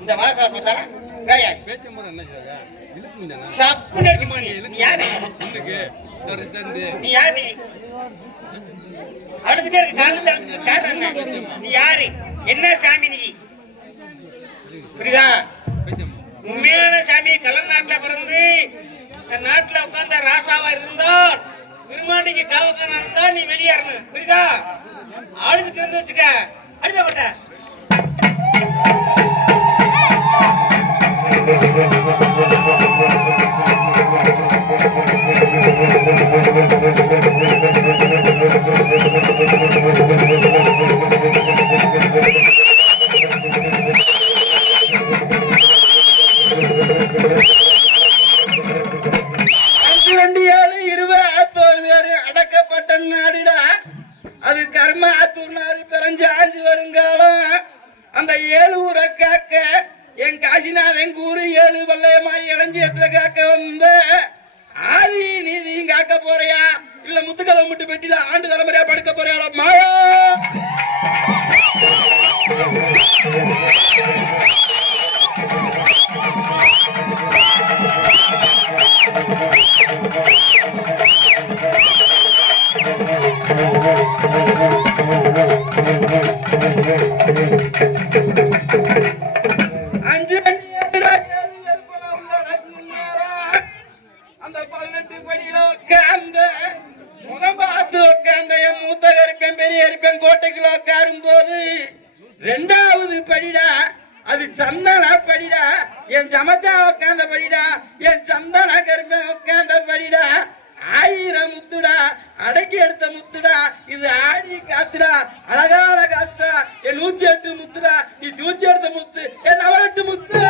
இந்த வாசல பார்த்தா பேயா? பேச்சும்போது என்ன சப்பு நடிச்சு நீ யாரு? நீ யாரு? அடுத்து காரணம் நீ யாரு? என்ன சாமி நீ? புரியுதா? உண்மையான சாமி கள்ளநாட்டுல பிறந்து நாட்டுல உட்கார்ந்த ராசாவா இருந்தால் விரும்பாண்டிக்கு காவக்காரனா இருந்தா நீ வெளியேறணும். புரியுதா? ஆளுக்கு தெரிஞ்சு வச்சுக்க. அடிப்பட்ட கர்ம ஆத்தூர்னாரு பிறஞ்சு ஆஞ்சு வருங்காலம். அந்த ஏழு ஊரை காக்க என் காசிநாதன் கூறு ஏழு வல்லையமாய் எத்தனை காக்க வந்த. ஆதி நீதியும் காக்க போறியா? இல்ல முத்துக்களை முட்டு பெட்டியில ஆண்டு தலைமுறையா படுக்க போறியா? ரெண்டாவது படிடா அது சந்தனா படிடா என் சமத்தா உட்காந்த படிடா என் சந்தன கருப்பேன் உட்காந்த படிடா. ஆயிரம் முத்துடா அடக்கி எடுத்த முத்துடா. காத்துடா அழகான காத்துடா என் நூத்தி எட்டு முத்துடா நீ தூத்தி எடுத்த முத்து என் அவரட்டு முத்து